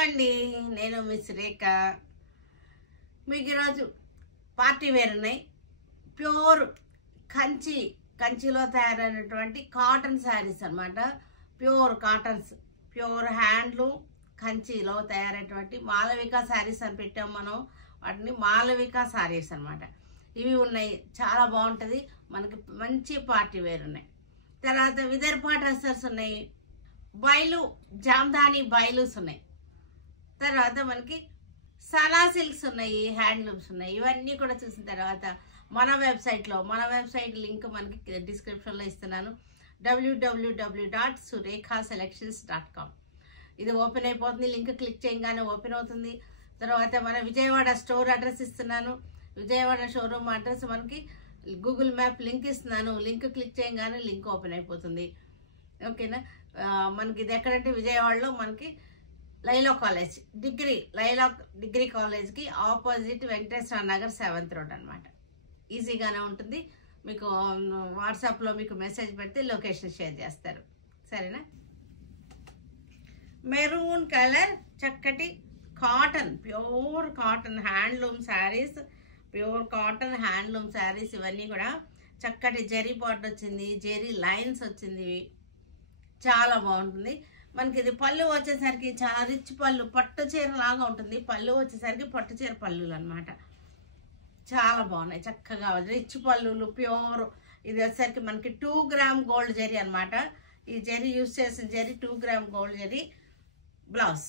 అండి నేను మిస్ రేఖ మీకు ఈరోజు పార్టీ వేర్ ఉన్నాయి. ప్యూర్ కంచిలో తయారైనటువంటి కాటన్ శారీస్ అన్నమాట. ప్యూర్ కాటన్స్, ప్యూర్ హ్యాండ్లూమ్ కంచిలో తయారైనటువంటి మాలవిక శారీస్ అని పెట్టాం మనం. వాటిని మాలవిక శారీస్ అన్నమాట. ఇవి ఉన్నాయి, చాలా బాగుంటుంది. మనకి మంచి పార్టీ వేర్ ఉన్నాయి. తర్వాత విదర్భ డ్రెస్సెస్ ఉన్నాయి, జామ్దాని బైలూస్ ఉన్నాయి. తర్వాత మనకి సనా సిల్క్స్ ఉన్నాయి, హ్యాండ్లూమ్స్ ఉన్నాయి. ఇవన్నీ కూడా చూసిన తర్వాత మన వెబ్సైట్ లింక్ మనకి డిస్క్రిప్షన్లో ఇస్తున్నాను. www.surekhaselections.com. ఇది ఓపెన్ అయిపోతుంది. లింక్ క్లిక్ చేయగానే ఓపెన్ అవుతుంది. తర్వాత మన విజయవాడ స్టోర్ అడ్రస్ ఇస్తున్నాను. విజయవాడ షోరూమ్ అడ్రస్ మనకి గూగుల్ మ్యాప్ లింక్ ఇస్తున్నాను. లింక్ క్లిక్ చేయగానే లింక్ ఓపెన్ అయిపోతుంది. ఓకేనా? మనకి ఇది ఎక్కడంటే విజయవాడలో మనకి లైలా డిగ్రీ కాలేజ్కి opposite Venkateswara Nagar 7th road అనమాట. ఈజీగానే ఉంటుంది. మీకు వాట్సాప్లో మీకు మెసేజ్ పెడితే లొకేషన్ షేర్ చేస్తారు. సరేనా? మెరూన్ కలర్ చక్కటి cotton, pure cotton handloom saris, ఇవన్నీ కూడా చక్కటి జరీ బార్డర్ వచ్చింది, జరీ లైన్స్ వచ్చింది, చాలా బాగుంటుంది. మనకి ఇది పళ్ళు వచ్చేసరికి చాలా రిచ్ పళ్ళు, పట్టు చీర లాగా ఉంటుంది. పళ్ళు వచ్చేసరికి పట్టు చీర పళ్ళులు అనమాట. చాలా బాగున్నాయి, చక్కగా రిచ్ పళ్ళులు, ప్యూర్. ఇది వచ్చేసరికి మనకి 2 గ్రామ్ గోల్డ్ జరీ అనమాట. ఈ జరీ యూజ్ చేసిన zari 2 gram gold zari. Blouse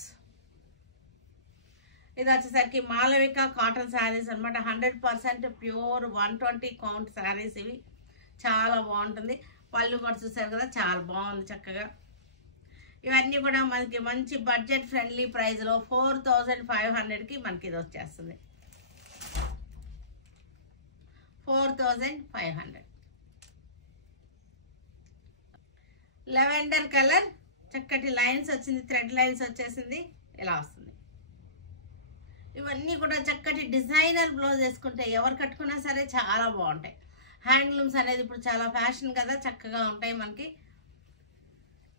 ఇది వచ్చేసరికి మాలవిక కాటన్ శారీస్ అనమాట. 100% ప్యూర్ 120 కౌంట్ శారీస్. ఇవి చాలా బాగుంటుంది. పళ్ళు కూడా చూసారు కదా, చాలా బాగుంది చక్కగా. ఇవన్నీ కూడా మనకి మంచి బడ్జెట్ ఫ్రెండ్లీ ప్రైస్లో 4500కి మనకి ఇది వచ్చేస్తుంది. 4500. లెవెండర్ కలర్ చక్కటి లైన్స్ వచ్చింది, థ్రెడ్ లైన్స్ వచ్చేసింది, ఇలా వస్తుంది. ఇవన్నీ కూడా చక్కటి డిజైనర్ బ్లౌజ్ వేసుకుంటే ఎవరు కట్టుకున్నా సరే చాలా బాగుంటాయి. హ్యాండ్లూమ్స్ అనేది ఇప్పుడు చాలా ఫ్యాషన్ కదా, చక్కగా ఉంటాయి. మనకి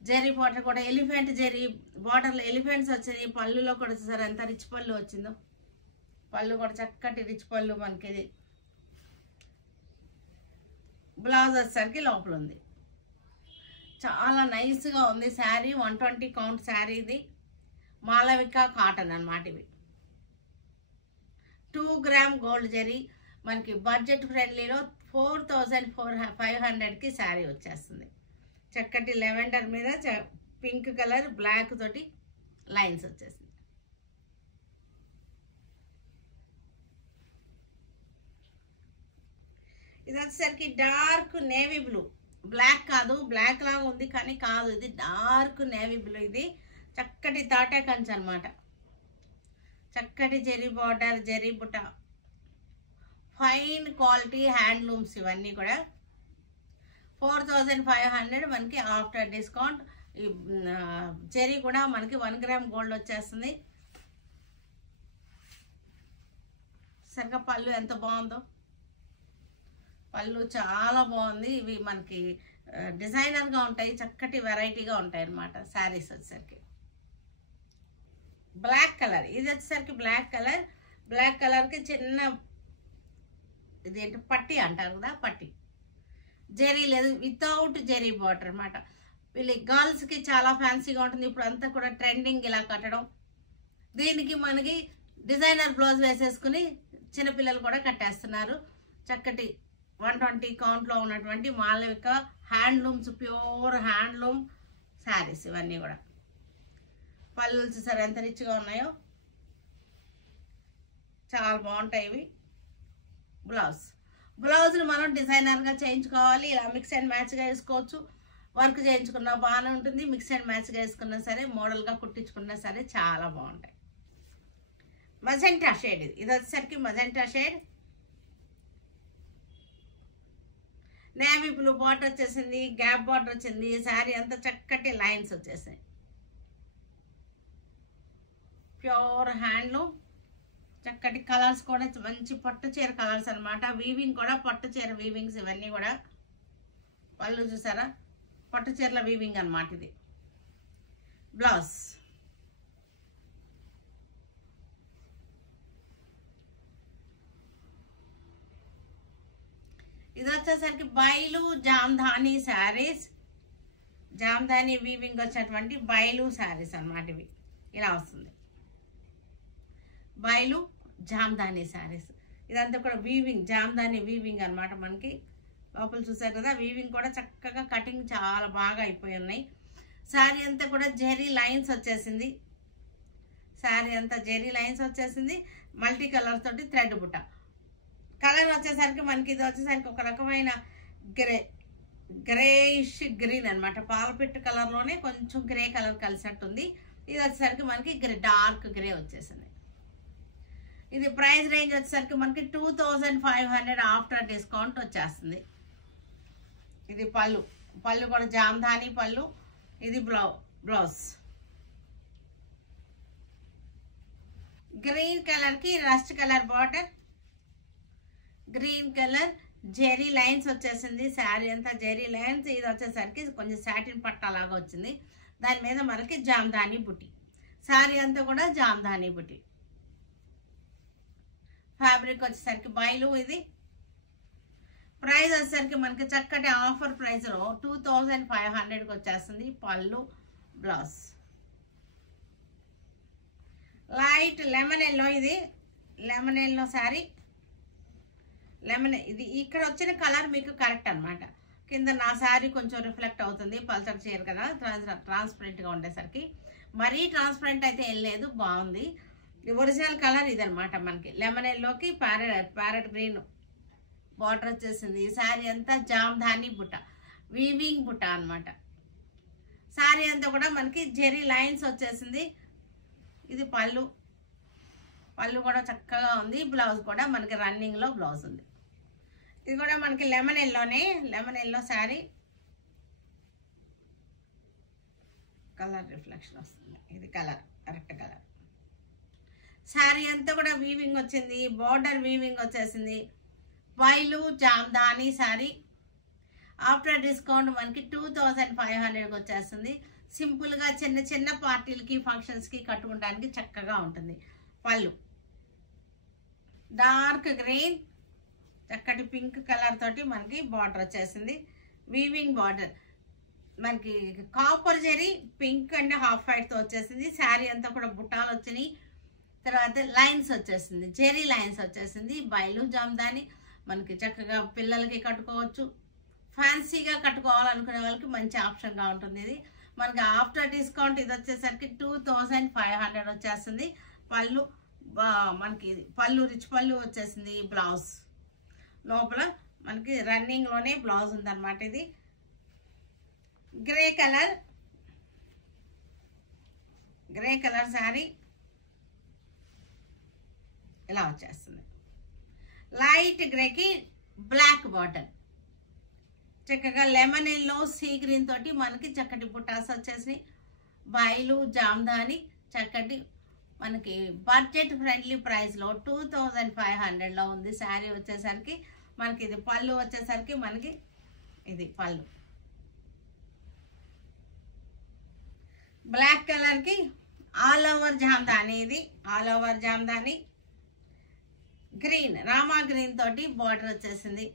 జరీ బార్డర్ కూడా ఎలిఫెంట్ జరీ బార్డర్లో ఎలిఫెంట్స్ వచ్చింది. పళ్ళులో కూడా చూసారు ఎంత రిచ్ పళ్ళు వచ్చిందో. పళ్ళు కూడా చక్కటి రిచ్ పళ్ళు మనకి. ఇది బ్లౌజ్ వచ్చేసరికి లోపల ఉంది. చాలా నైస్గా ఉంది శారీ. 120 కౌంట్ శారీ. ఇది మాలవిక కాటన్ అన్నమాట. ఇవి 2 గ్రామ్ గోల్డ్ జరీ. మనకి బడ్జెట్ ఫ్రెండ్లీలో 4500కి శారీ వచ్చేస్తుంది. చక్కటి లెవెండర్ మీద పింక్ కలర్ బ్లాక్ తోటి లైన్స్ వచ్చేసింది. ఇది వచ్చేసరికి డార్క్ నేవీ బ్లూ, బ్లాక్ కాదు, బ్లాక్ లాగా ఉంది కానీ కాదు, ఇది డార్క్ నేవీ బ్లూ. ఇది చక్కటి తాటే కంచి అనమాట. చక్కటి జరీ బార్డర్, జరీ బుట్ట, ఫైన్ క్వాలిటీ హ్యాండ్లూమ్స్. ఇవన్నీ కూడా 4500 మనకి ఆఫ్టర్ డిస్కౌంట్. జరీ కూడా మనకి 1 గ్రామ్ గోల్డ్ వచ్చేస్తుంది. సరిగ్గా పళ్ళు ఎంత బాగుందో, పళ్ళు చాలా బాగుంది. ఇవి మనకి డిజైనర్గా ఉంటాయి, చక్కటి వెరైటీగా ఉంటాయి అన్నమాట శారీస్ వచ్చేసరికి. బ్లాక్ కలర్, ఇది వచ్చేసరికి బ్లాక్ కలర్కి చిన్న ఇదేంటి పట్టీ అంటారు కదా, పట్టీ. జరీ లేదు, వితౌట్ జరీ బార్డర్ అనమాట. వీళ్ళకి గర్ల్స్కి చాలా ఫ్యాన్సీగా ఉంటుంది. ఇప్పుడు అంతా కూడా ట్రెండింగ్ ఇలా కట్టడం. దీనికి మనకి డిజైనర్ బ్లౌజ్ వేసేసుకుని చిన్నపిల్లలు కూడా కట్టేస్తున్నారు. చక్కటి 120 కౌంట్లో ఉన్నటువంటి Malavika handlooms, pure handloom saris. ఇవన్నీ కూడా పళ్ళు చూసారు ఎంత రిచ్గా ఉన్నాయో, చాలా బాగుంటాయి ఇవి. బ్లౌజ్ని మనం డిజైనర్గా చేయించుకోవాలి. ఇలా మిక్స్ అండ్ మ్యాచ్గా వేసుకోవచ్చు. వర్క్ చేయించుకున్నా బాగానే ఉంటుంది. మిక్స్ అండ్ మ్యాచ్గా వేసుకున్నా సరే, మోడల్గా కుట్టించుకున్నా సరే చాలా బాగుంటాయి. Magenta shade. ఇది వచ్చేసరికి magenta shade. Navy blue border వచ్చేసింది, గ్యాప్ బార్డర్ వచ్చింది. శారీ అంతా చక్కటి లైన్స్ వచ్చేసాయి. ప్యూర్ హ్యాండ్లూమ్, చక్కటి కలర్స్ కూడా మంచి పట్టు చీర కలర్స్ అనమాట. వీవింగ్ కూడా పట్టు చీర వీవింగ్స్. ఇవన్నీ కూడా పళ్ళు చూసారా, పట్టు చీరల వీవింగ్ అనమాట. ఇది బ్లౌజ్. ఇది వచ్చేసరికి బయలు జామ్దాని శారీస్, జామ్దాని వీవింగ్ వచ్చినటువంటి బయలు శారీస్ అన్నమాట. ఇవి ఇలా వస్తుంది, బయలు జామ్దాని శారీస్. ఇదంతా కూడా వీవింగ్, జామ్దాని వీవింగ్ అన్నమాట. మనకి లోపల చూసారు కదా, వీవింగ్ కూడా చక్కగా కటింగ్ చాలా బాగా అయిపోయి ఉన్నాయి. శారీ అంతా కూడా జెరీ లైన్స్ వచ్చేసింది, శారీ అంతా జెరీ లైన్స్ వచ్చేసింది. మల్టీ కలర్ తోటి థ్రెడ్ బుట్ట. కలర్ వచ్చేసరికి మనకి ఇది వచ్చేసరికి ఒక రకమైన గ్రేయిష్ గ్రీన్ అనమాట. పాలపిట్టు కలర్లోనే కొంచెం గ్రే కలర్ కలిసినట్టుంది. ఇది వచ్చేసరికి మనకి డార్క్ గ్రే వచ్చేసింది. ఇది ప్రైస్ రేంజ్ వచ్చేసరికి మనకి 2500 ఆఫ్టర్ డిస్కౌంట్ వచ్చేస్తుంది. ఇది పళ్ళు, పళ్ళు కూడా జామ్దాని పళ్ళు. ఇది బ్లౌజ్ గ్రీన్ కలర్కి rust colour border, green colour zari lines వచ్చేసింది. శారీ అంతా జెరీ లైన్స్. ఇది వచ్చేసరికి కొంచెం సాటిన్ పట్టా లాగా వచ్చింది. దాని మీద మనకి జామ్దాని బుట్టి. శారీ అంతా కూడా జామ్దాని బుట్టి. ఫ్యాబ్రిక్ వచ్చేసరికి బయలు. ఇది ప్రైస్ వచ్చేసరికి మనకి చక్కటి ఆఫర్ ప్రైస్లో 2500కి వచ్చేస్తుంది. పళ్ళు బ్లౌజ్ లైట్ లెమన్ ఎల్లో. ఇది లెమన్ ఎల్లో శారీ. లెమన్ ఇది ఇక్కడ వచ్చిన కలర్ మీకు కరెక్ట్ అనమాట. కింద నా శారీ కొంచెం రిఫ్లెక్ట్ అవుతుంది, పల్చర్ చీర కదా, ట్రాన్స్పరెంట్గా ఉండేసరికి. మరీ ట్రాన్స్పరెంట్ అయితే ఏం లేదు, బాగుంది. ఒరిజినల్ కలర్ ఇదనమాట. మనకి లెమన్ ఎల్లోకి ప్యారెట్ గ్రీన్ బార్డర్ వచ్చేసింది. ఈ శారీ అంతా జామ్దాని బుట్ట, వీవింగ్ బుట్ట అనమాట. శారీ అంతా కూడా మనకి జెరీ లైన్స్ వచ్చేసింది. ఇది పళ్ళు, పళ్ళు కూడా చక్కగా ఉంది. బ్లౌజ్ కూడా మనకి రన్నింగ్లో బ్లౌజ్ ఉంది. ఇది కూడా మనకి లెమన్ ఎల్లోనే, lemon yellow sari. Colour reflection వస్తుంది. ఇది కలర్ కరెక్ట్ కలర్. శారీ అంతా కూడా వీవింగ్ వచ్చింది, బార్డర్ వీవింగ్ వచ్చేసింది. బయలు జామ్దాని శారీ. ఆఫ్టర్ డిస్కౌంట్ మనకి 2500కి వచ్చేస్తుంది. సింపుల్గా చిన్న చిన్న పార్టీలకి ఫంక్షన్స్కి కట్టుకోవడానికి చక్కగా ఉంటుంది. పళ్ళు డార్క్ గ్రీన్, చక్కటి పింక్ కలర్ తోటి మనకి బార్డర్ వచ్చేసింది. వీవింగ్ బార్డర్ మనకి copper zari pink and half వైట్తో వచ్చేసింది. శారీ అంతా కూడా బుట్టాలు వచ్చినాయి. తర్వాత లైన్స్ వచ్చేసింది, జెరీ లైన్స్ వచ్చేసింది. బయలు జామ్దాని మనకి చక్కగా పిల్లలకి కట్టుకోవచ్చు, ఫ్యాన్సీగా కట్టుకోవాలనుకునే వాళ్ళకి మంచి ఆప్షన్గా ఉంటుంది. ఇది మనకి ఆఫ్టర్ డిస్కౌంట్ ఇది వచ్చేసరికి 2500 వచ్చేస్తుంది. పళ్ళు మనకి పళ్ళు రిచ్ పళ్ళు వచ్చేసింది. బ్లౌజ్ లోపల మనకి రన్నింగ్లోనే బ్లౌజ్ ఉందన్నమాట. ఇది grey colour, grey colour sari ఇలా వచ్చేస్తుంది. లైట్ గ్రేకి బ్లాక్ బార్డర్, చక్కగా లెమన్ ఎల్లో సీ గ్రీన్ తోటి మనకి చక్కటి బుట్టాస్ వచ్చేసినాయి. బయలు జామ్దాని చక్కటి మనకి బడ్జెట్ ఫ్రెండ్లీ ప్రైస్లో 2500లో ఉంది. శారీ వచ్చేసరికి మనకి ఇది పళ్ళు వచ్చేసరికి మనకి ఇది పళ్ళు బ్లాక్ కలర్కి ఆల్ ఓవర్ జామ్దాని. ఇది all over jamdani. Green rama green తోటి బార్డర్ వచ్చేసింది.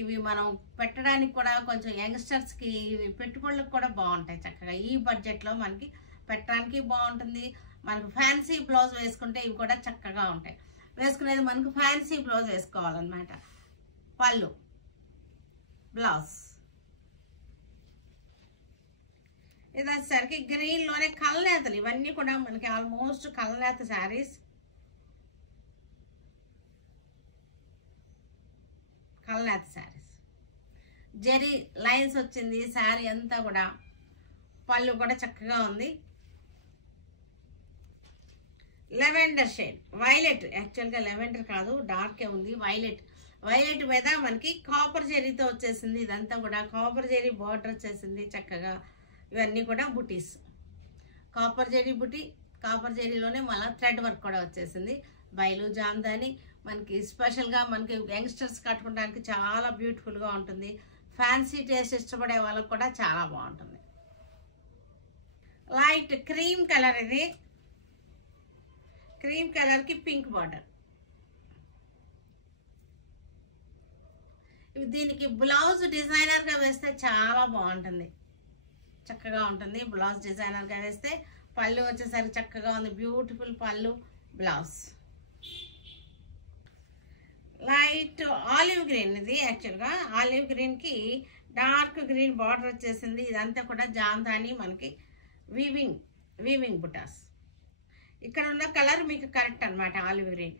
ఇవి మనం పెట్టడానికి కూడా కొంచెం యంగ్స్టర్స్కి ఇవి పెట్టుబడులకు కూడా బాగుంటాయి. చక్కగా ఈ బడ్జెట్లో మనకి పెట్టడానికి బాగుంటుంది. మనకు ఫ్యాన్సీ బ్లౌజ్ వేసుకుంటే ఇవి కూడా చక్కగా ఉంటాయి. వేసుకునేది మనకు ఫ్యాన్సీ బ్లౌజ్ వేసుకోవాలన్నమాట. పళ్ళు బ్లౌజ్ ఇది వచ్చేసరికి గ్రీన్లోనే కళ్ళనేతలు. ఇవన్నీ కూడా మనకి ఆల్మోస్ట్ కళ్ళనేత శారీస్. కళ్ళనేత శారీస్ జెరీ లైన్స్ వచ్చింది. శారీ అంతా కూడా పళ్ళు కూడా చక్కగా ఉంది. లెవెండర్ షేడ్ వైలెట్, యాక్చువల్గా లెవెండర్ కాదు డార్కే ఉంది. వైలెట్, వైలెట్ మీద మనకి కాపర్ జెరీతో వచ్చేసింది. ఇదంతా కూడా కాపర్ జెరీ బార్డర్ వచ్చేసింది చక్కగా. ఇవన్నీ కూడా బుటీస్, కాపర్ జెరీ బుటీ. కాపర్ జెరీలోనే మళ్ళీ థ్రెడ్ వర్క్ కూడా వచ్చేసింది. బయలు జామ్దాని మనకి స్పెషల్గా మనకి యంగ్స్టర్స్ కట్టుకోవడానికి చాలా బ్యూటిఫుల్గా ఉంటుంది. ఫ్యాన్సీ టేస్ట్ ఇష్టపడే వాళ్ళకి కూడా చాలా బాగుంటుంది. లైట్ క్రీమ్ కలర్, ఇది క్రీమ్ కలర్కి పింక్ బార్డర్. దీనికి బ్లౌజ్ డిజైనర్గా వేస్తే చాలా బాగుంటుంది, చక్కగా ఉంటుంది. బ్లౌజ్ డిజైనర్గా వేస్తే పళ్ళు వచ్చేసరికి చక్కగా ఉంది, బ్యూటిఫుల్ పళ్ళు బ్లౌజ్. లైట్ ఆలివ్ గ్రీన్, ఇది యాక్చువల్గా ఆలివ్ గ్రీన్కి డార్క్ గ్రీన్ బార్డర్ వచ్చేసింది. ఇదంతా కూడా జామ్దాని మనకి వీవింగ్ బుటాస్. ఇక్కడ ఉన్న కలర్ మీకు కరెక్ట్ అనమాట, ఆలివ్ గ్రీన్.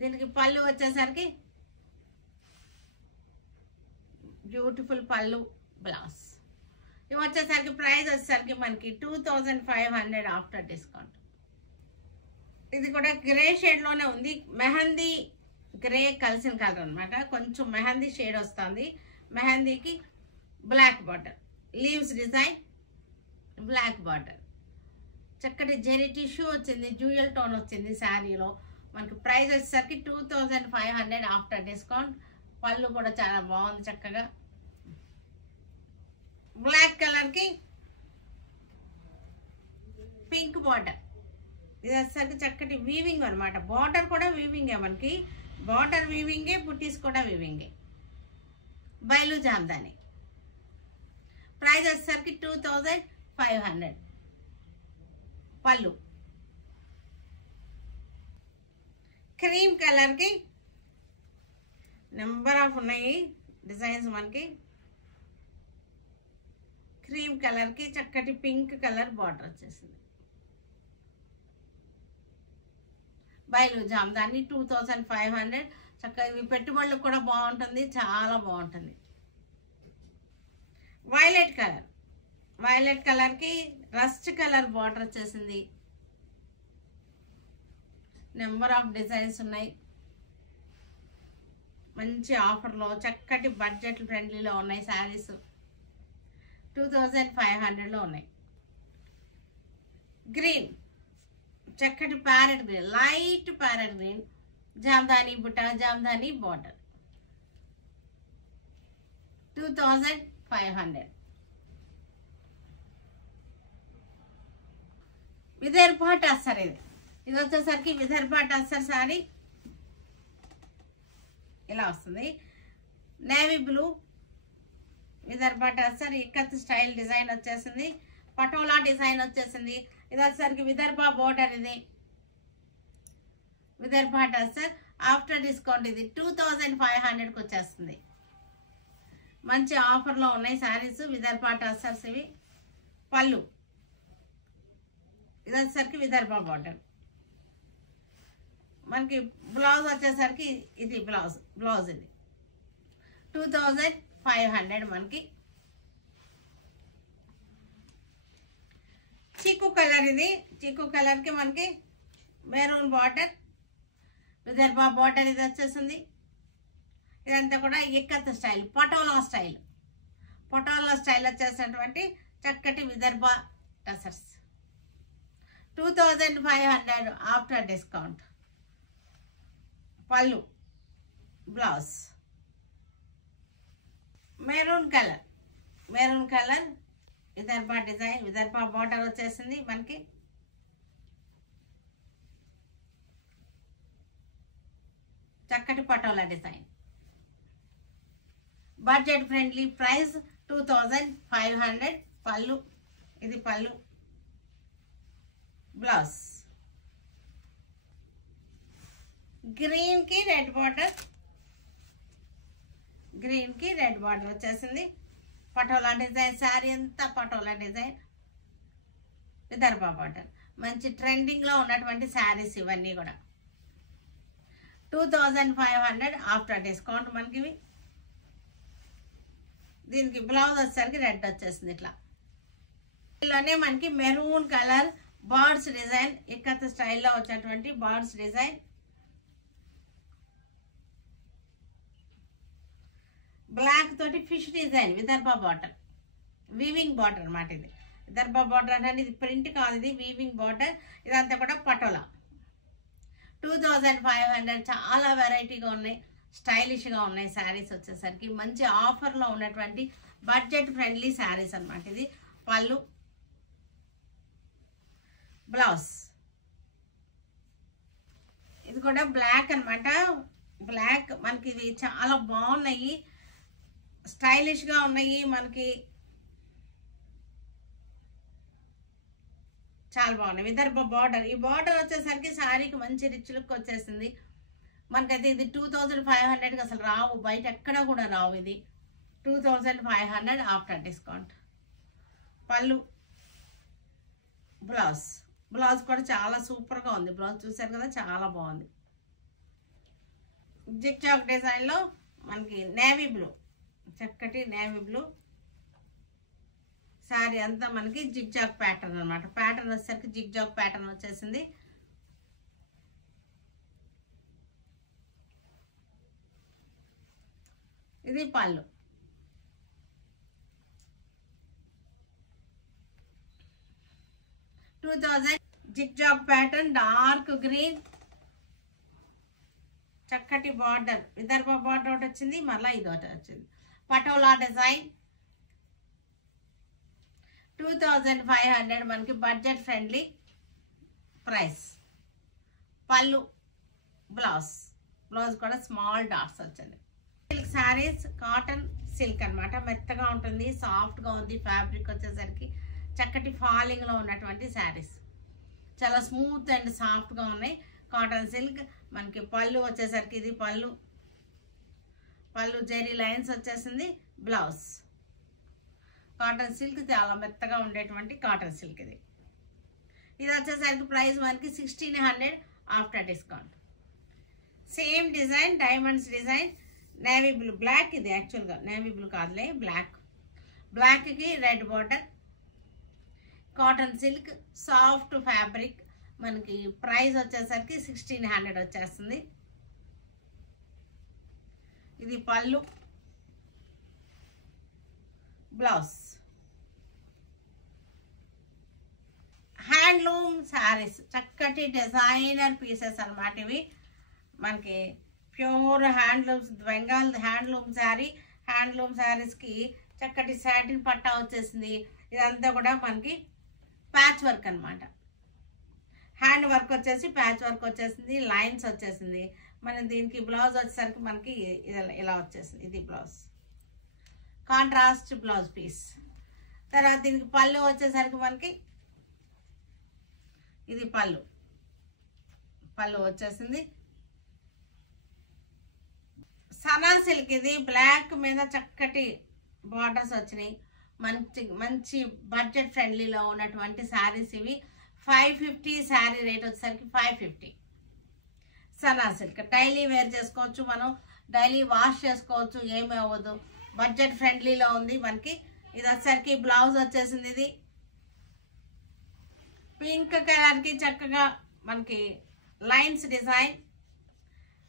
దీనికి పళ్ళు వచ్చేసరికి బ్యూటిఫుల్ పళ్ళు బ్లౌజ్. ఇవి వచ్చేసరికి ప్రైస్ వచ్చేసరికి మనకి 2500 ఆఫ్టర్ డిస్కౌంట్. ఇది కూడా గ్రే షేడ్లోనే ఉంది, మెహందీ గ్రే కలిసిన కలర్ అనమాట. కొంచెం మెహందీ షేడ్ వస్తుంది, మెహందీకి black border, leaves design, black border, చక్కటి జెరీ టిష్యూ వచ్చింది, జ్యూయల్ టోన్ వచ్చింది శారీలో. మనకి ప్రైస్ వచ్చేసరికి 2500 ఆఫ్టర్ డిస్కౌంట్. పళ్ళు కూడా చాలా బాగుంది చక్కగా. బ్లాక్ కలర్కి పింక్ బార్డర్, ఇది వచ్చేసరికి చక్కటి వీవింగ్ అనమాట. బార్డర్ కూడా వీవింగే, మనకి బార్డర్ వీవింగే, బుట్టీస్ కూడా వీవింగే. బయలు జామ్దాని. ప్రైస్ వచ్చేసరికి 2500. పళ్ళు క్రీమ్ కలర్కి నెంబర్ ఆఫ్ ఉన్నాయి డిజైన్స్. మనకి క్రీమ్ కలర్కి చక్కటి పింక్ కలర్ బార్డర్ వచ్చేసింది. బయలు జామ్దాని 2500. చక్కగా ఇవి పెట్టుబడులకు కూడా బాగుంటుంది, చాలా బాగుంటుంది. వైలెట్ కలర్కి రస్ట్ కలర్ బార్డర్ వచ్చేసింది. నెంబర్ ఆఫ్ డిజైన్స్ ఉన్నాయి, మంచి ఆఫర్లో చక్కటి బడ్జెట్ ఫ్రెండ్లీలో ఉన్నాయి శారీస్. 2500లో ఉన్నాయి. గ్రీన్, చక్కటి parrot green, light parrot green, Jamdani బుట్ట, జామ్దాని బార్డర్. 2500. విదర్భ టస్సర్, ఇది వచ్చేసరికి విదర్భ టస్సర్ శారీ ఇలా వస్తుంది. Navy blue Vidarbha tussar, ikat style design వచ్చేసింది, పటోలా డిజైన్ వచ్చేసింది. ఇది వచ్చేసరికి విదర్భ బోర్డర్, ఇది విదర్భ టస్సర్. ఆఫ్టర్ డిస్కౌంట్ ఇది 2500కి వచ్చేస్తుంది. మంచి ఆఫర్లో ఉన్నాయి శారీస్, విదర్భ టస్సర్స్ ఇవి. పళ్ళు ఇది వచ్చేసరికి విదర్భ బార్డర్. మనకి బ్లౌజ్ వచ్చేసరికి ఇది బ్లౌజ్ ఇది 2500 మనకి. చీకు కలర్, ఇది చీకు కలర్కి మనకి మెరూన్ బార్డర్, విదర్భ బార్డర్ ఇది వచ్చేసింది. ఇదంతా కూడా ఇక్కత్ స్టైల్, పటోలా స్టైల్ వచ్చేసినటువంటి చక్కటి విదర్భ టసర్స్. 2500 after discount. పళ్ళు blouse maroon colour Vidarbha design, Vidarbha border వచ్చేసింది మనకి. చక్కటి patola design, budget friendly. Price 2500. పళ్ళు ఇది పళ్ళు బ్లౌజ్. గ్రీన్కి రెడ్ బార్డర్ వచ్చేసింది. పటోలా డిజైన్, శారీ అంతా పటోలా డిజైన్, విదర్భ బార్డర్. మంచి ట్రెండింగ్లో ఉన్నటువంటి శారీస్ ఇవన్నీ కూడా. 2500 ఆఫ్టర్ డిస్కౌంట్ మనకి ఇవి. దీనికి బ్లౌజ్ వచ్చేసరికి రెడ్ వచ్చేసింది ఇట్లా. ఇందులోనే మనకి maroon colour birds design, ikat స్టైల్లో వచ్చేటువంటి బర్డ్స్ డిజైన్. బ్లాక్ తోటి fish design, Vidarbha border, weaving border అనమాట. ఇది విదర్భ బార్డర్ అంటే ఇది ప్రింట్ కాదు, ఇది వీవింగ్ బార్డర్. ఇదంతా కూడా పటోలా. 2500. చాలా వెరైటీగా ఉన్నాయి, స్టైలిష్గా ఉన్నాయి శారీస్ వచ్చేసరికి. మంచి ఆఫర్లో ఉన్నటువంటి బడ్జెట్ ఫ్రెండ్లీ శారీస్ అనమాట. ఇది పళ్ళు బ్లౌజ్. ఇది కూడా బ్లాక్ అన్నమాట. బ్లాక్ మనకి ఇది చాలా బాగున్నాయి, స్టైలిష్గా ఉన్నాయి, మనకి చాలా బాగున్నాయి. విదర్భ బార్డర్, ఈ బార్డర్ వచ్చేసరికి శారీకి మంచి రిచ్ లుక్ వచ్చేసింది. మనకైతే ఇది 2500కి అసలు రావు, బయట ఎక్కడ కూడా రావు. ఇది 2500 ఆఫ్టర్ డిస్కౌంట్. పళ్ళు, బ్లౌజ్ కూడా చాలా సూపర్గా ఉంది. బ్లౌజ్ చూసారు కదా, చాలా బాగుంది. జిగ్ జాగ్ డిజైన్లో మనకి నేవీ బ్లూ, చక్కటి నేవీ బ్లూ శారీ అంతా మనకి జిగ్ జాగ్ ప్యాటర్న్ అనమాట. ప్యాటర్న్ వచ్చేసరికి జిగ్ జాగ్ ప్యాటర్న్ వచ్చేసింది. ఇది పళ్ళు. Zigzag pattern, dark green, చక్కటి బార్డర్, విదర్భ బార్డర్ ఒకటి వచ్చింది, మళ్ళీ ఇది ఒకటి వచ్చింది. పటోలా డిజైన్ 2500 మనకి బడ్జెట్ ఫ్రెండ్లీ ప్రైస్. పళ్ళు, బ్లౌజ్ కూడా స్మాల్ డాట్స్ వచ్చింది. సిల్క్ శారీస్, కాటన్ సిల్క్ అనమాట. మెత్తగా ఉంటుంది, సాఫ్ట్గా ఉంది. ఫ్యాబ్రిక్ వచ్చేసరికి చక్కటి ఫాలింగ్లో ఉన్నటువంటి శారీస్, చాలా స్మూత్ అండ్ సాఫ్ట్గా ఉన్నాయి. Cotton silk. మనకి పళ్ళు వచ్చేసరికి ఇది పళ్ళు జెరీ లైన్స్ వచ్చేసింది. బ్లౌజ్ కాటన్ సిల్క్, చాలా మెత్తగా ఉండేటువంటి కాటన్ సిల్క్. ఇది వచ్చేసరికి ప్రైస్ మనకి 1600 after discount. Same design, diamonds design, navy blue, black. ఇది యాక్చువల్గా నేవీ బ్లూ కాదులే, బ్లాక్కి red border, cotton silk, soft fabric. మనకి ప్రైస్ వచ్చేసరికి 1600 వచ్చేస్తుంది. ఇది పళ్ళు, బ్లౌజ్. హ్యాండ్లూమ్ శారీస్, చక్కటి డిజైనర్ పీసెస్ అన్నమాట ఇవి. మనకి pure handlooms, Bengal handloom sari. Handloom శారీస్కి చక్కటి సాటిన్ పట్టా వచ్చేసింది. ఇదంతా కూడా మనకి ప్యాచ్ వర్క్ అనమాట. హ్యాండ్ వర్క్ వచ్చేసి ప్యాచ్ వర్క్ వచ్చేసింది, లైన్స్ వచ్చేసింది. మనం దీనికి బ్లౌజ్ వచ్చేసరికి మనకి ఇలా వచ్చేసింది. ఇది బ్లౌజ్, కాంట్రాస్ట్ బ్లౌజ్ పీస్. తర్వాత దీనికి పళ్ళు వచ్చేసరికి మనకి ఇది పళ్ళు వచ్చేసింది. సనా సిల్క్, ఇది బ్లాక్ మీద చక్కటి బార్డర్స్ వచ్చినాయి. మంచి బడ్జెట్ ఫ్రెండ్లీలో ఉన్నటువంటి శారీస్ ఇవి. 550 శారీ రేట్ వచ్చేసరికి 550. సనా సిల్క్ డైలీ వేర్ చేసుకోవచ్చు, మనం డైలీ వాష్ చేసుకోవచ్చు, ఏమీ అవ్వదు. బడ్జెట్ ఫ్రెండ్లీలో ఉంది మనకి. ఇది వచ్చేసరికి బ్లౌజ్ వచ్చేసింది. ఇది పింక్ కలర్కి చక్కగా మనకి లైన్స్ డిజైన్.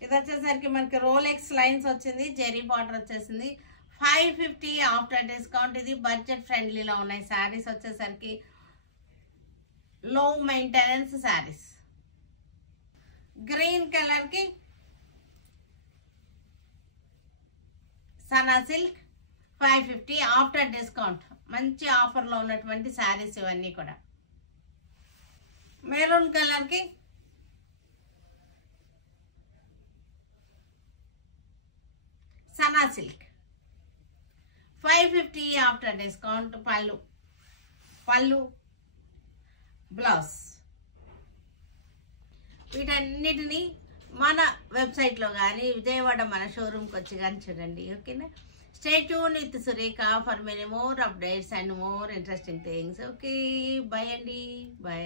ఇది వచ్చేసరికి మనకి రోలెక్స్ లైన్స్ వచ్చింది, జెరీ బార్డర్ వచ్చేసింది. 550 ఆఫ్టర్ డిస్కౌంట్. ఇది బడ్జెట్ ఫ్రెండ్లీలో ఉన్నాయి శారీస్ వచ్చేసరికి. లో మెయింటెనెన్స్ శారీస్. గ్రీన్ కలర్కి సనా సిల్క్ 550 ఆఫ్టర్ డిస్కౌంట్. మంచి ఆఫర్లో ఉన్నటువంటి శారీస్ ఇవన్నీ కూడా. మెరూన్ కలర్కి సనా సిల్క్ 550 ఆఫ్టర్ డిస్కౌంట్. పళ్ళు, బ్లౌజ్. వీటన్నిటిని మన వెబ్సైట్లో కానీ విజయవాడ మన షోరూమ్కి వచ్చి కానీ చూడండి. ఓకేనా? Stay tune with Surekha for many more updates and more interesting things. Okay, by అండి, బై.